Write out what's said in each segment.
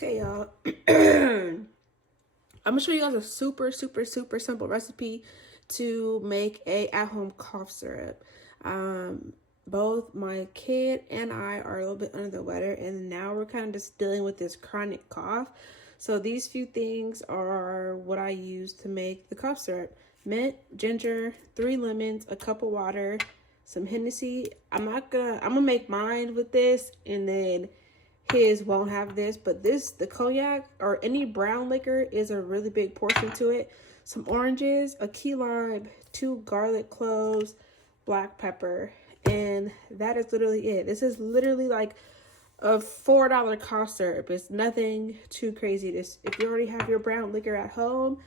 Okay, y'all. I'm gonna show you guys a super simple recipe to make a at-home cough syrup. Both my kid and I are a little bit under the weather, and now we're kind of just dealing with this chronic cough. So these few things are what I use to make the cough syrup: mint, ginger, 3 lemons, a cup of water, some Hennessy. I'm gonna make mine with this, and then his won't have this, but the cognac or any brown liquor is a really big portion to it. Some oranges, a key lime, 2 garlic cloves, black pepper, and that is literally it. This is literally like a $4 cough syrup. It's nothing too crazy. If you already have your brown liquor at home,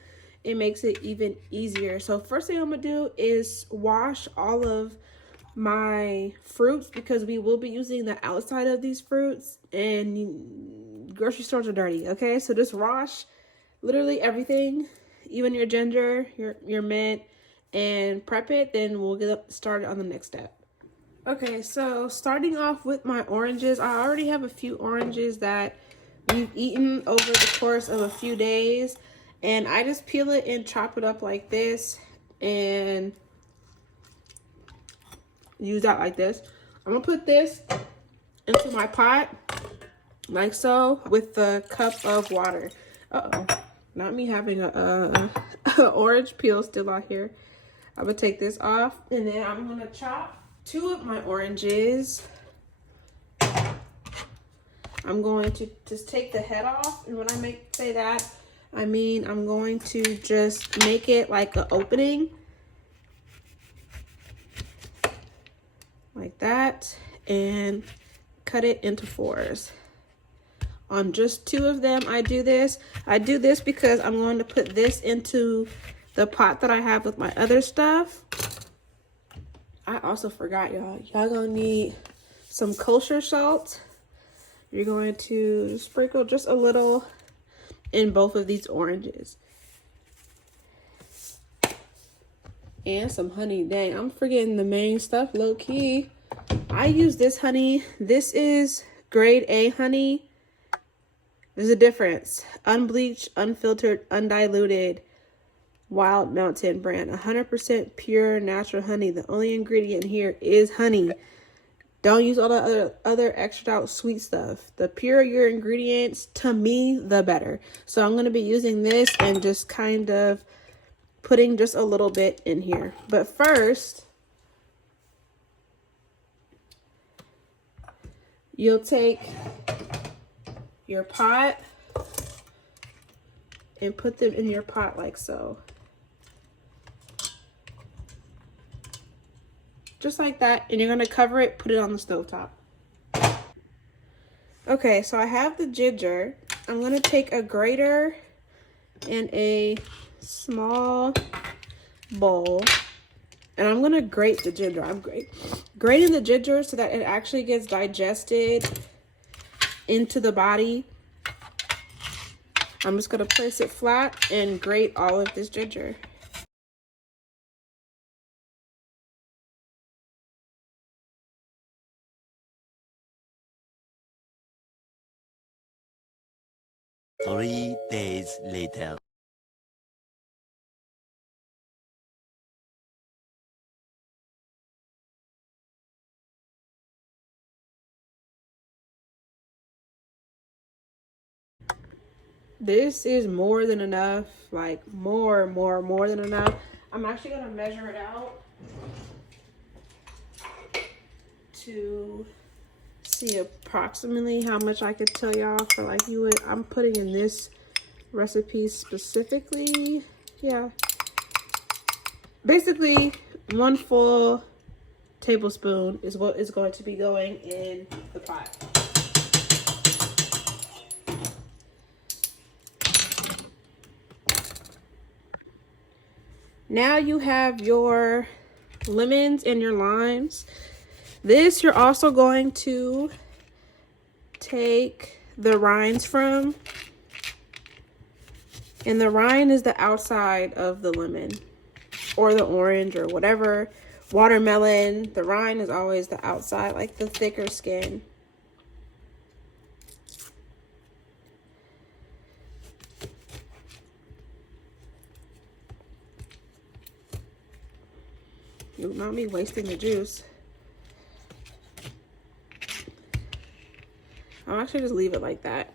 it makes it even easier. So first thing I'm gonna do is wash all of my fruits, because we will be using the outside of these fruits, and grocery stores are dirty. Okay, so just wash literally everything, even your ginger, your mint, and prep it. Then we'll get started on the next step. Okay, so starting off with my oranges, I already have a few oranges that we've eaten over the course of a few days, and I just peel it and chop it up like this and use that like this. I'm gonna put this into my pot like so with the cup of water. Uh-oh, not me having a orange peel still out here. I'm gonna take this off, and then I'm gonna chop 2 of my oranges. I'm going to just take the head off, and when I say that, I mean I'm going to just make it like an opening like that, and cut it into 4s. On just 2 of them, I do this. I do this because I'm going to put this into the pot that I have with my other stuff. I also forgot, y'all gonna need some kosher salt. You're going to sprinkle just a little in both of these oranges. And some honey. Dang, I'm forgetting the main stuff, low key. I use this honey. This is grade A honey. There's a difference. Unbleached, unfiltered, undiluted, Wild Mountain brand. 100% pure natural honey. The only ingredient here is honey. Don't use all the other extra out sweet stuff. The purer your ingredients, to me, the better. So I'm going to be using this and just kind of putting just a little bit in here. But first, you'll take your pot and put them in your pot like so. Just like that. And you're going to cover it, put it on the stovetop. Okay, so I have the ginger. I'm going to take a grater and a small bowl, and I'm going to grate the ginger. I'm grating the ginger so that it actually gets digested into the body. I'm just going to place it flat and grate all of this ginger. Three days later. This is more than enough, like more than enough. I'm actually going to measure it out to see approximately how much I could tell y'all for like you would. I'm putting in this recipe specifically, yeah, basically 1 full tablespoon is what is going to be going in the pot. Now you have your lemons and your limes. This you're also going to take the rinds from, and the rind is the outside of the lemon or the orange or whatever. Watermelon, the rind is always the outside, like the thicker skin. Not me wasting the juice. I'll actually just leave it like that.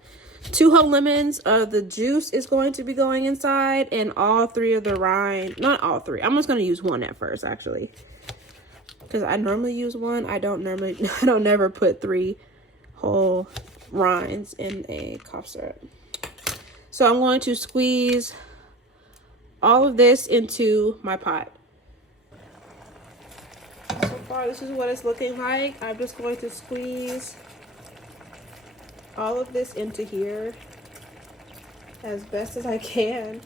2 whole lemons. The juice is going to be going inside, and all 3 of the rind. Not all 3. I'm just going to use 1 at first, actually, because I normally use 1. I don't never put 3 whole rinds in a cough syrup. So I'm going to squeeze all of this into my pot. So far, this is what it's looking like. I'm just going to squeeze all of this into here as best as I can.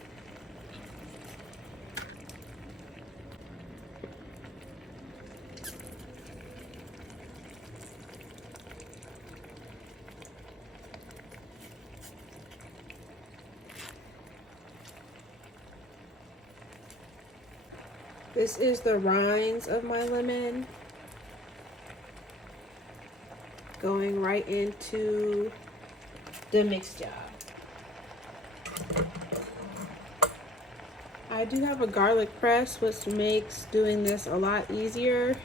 This is the rinds of my lemon going right into the mixture. I do have a garlic press, which makes doing this a lot easier.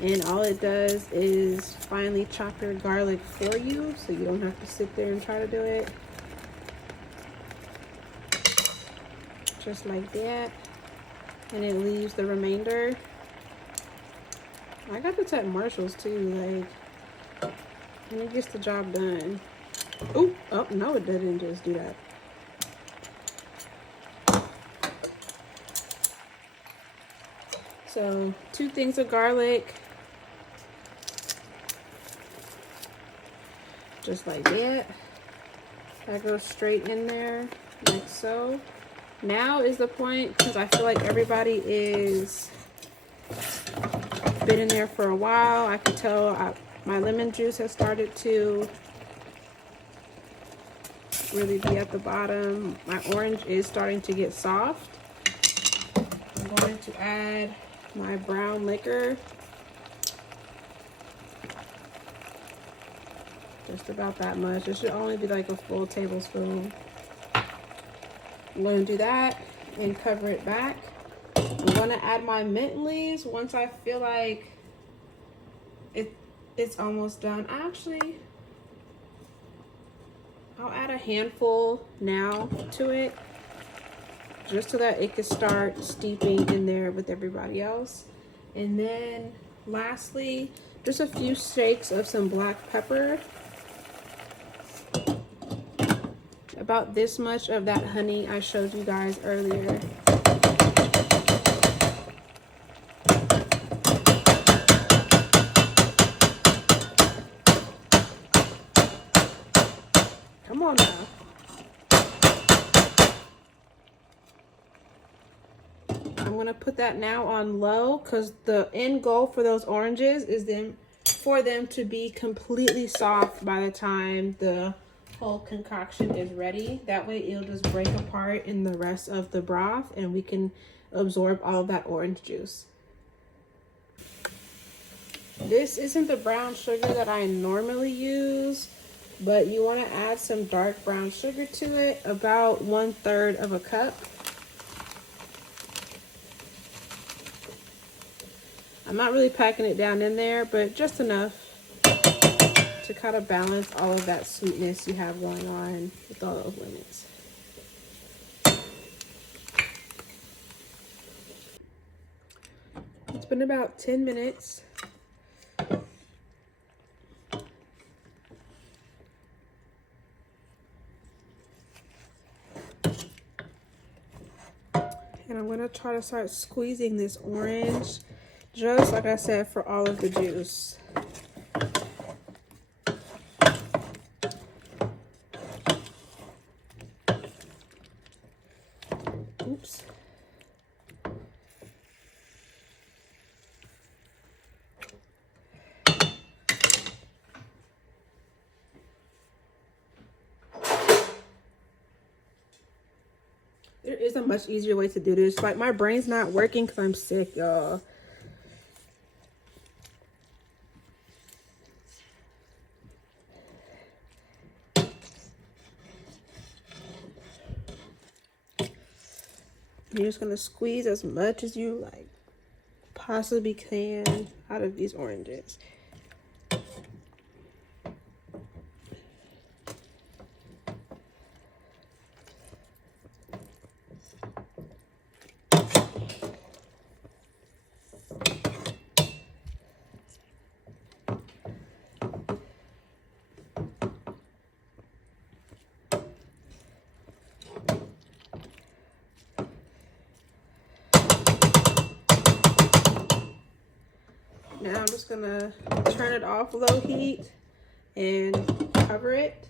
And all it does is finely chop your garlic for you, so you don't have to sit there and try to do it. Just like that. And it leaves the remainder. I got this at Marshall's too, like, and it gets the job done. Ooh, oh, no, it didn't just do that. So 2 things of garlic, just like that. That goes straight in there, like so. Now is the point, because I feel like everybody is been in there for a while. I can tell my lemon juice has started to really be at the bottom. My orange is starting to get soft. I'm going to add my brown liquor. Just about that much. It should only be like a full tablespoon. I'm going to do that and cover it back. I'm going to add my mint leaves once I feel like it's almost done. Actually, I'll add a handful now to it, just so that it can start steeping in there with everybody else. And then lastly, just a few shakes of some black pepper. About this much of that honey I showed you guys earlier. Come on now. I'm gonna put that now on low, because the end goal for those oranges is for them to be completely soft by the time the whole concoction is ready. That way it'll just break apart in the rest of the broth and we can absorb all of that orange juice. This isn't the brown sugar that I normally use, but you want to add some dark brown sugar to it, about 1/3 of a cup. I'm not really packing it down in there, but just enough to kind of balance all of that sweetness you have going on with all those lemons. It's been about 10 minutes. And I'm gonna try to start squeezing this orange, just like I said, for all of the juice. Oops. There is a much easier way to do this. Like, my brain's not working because I'm sick, y'all. You're just gonna squeeze as much as you like possibly can out of these oranges. Now I'm just gonna turn it off low heat and cover it.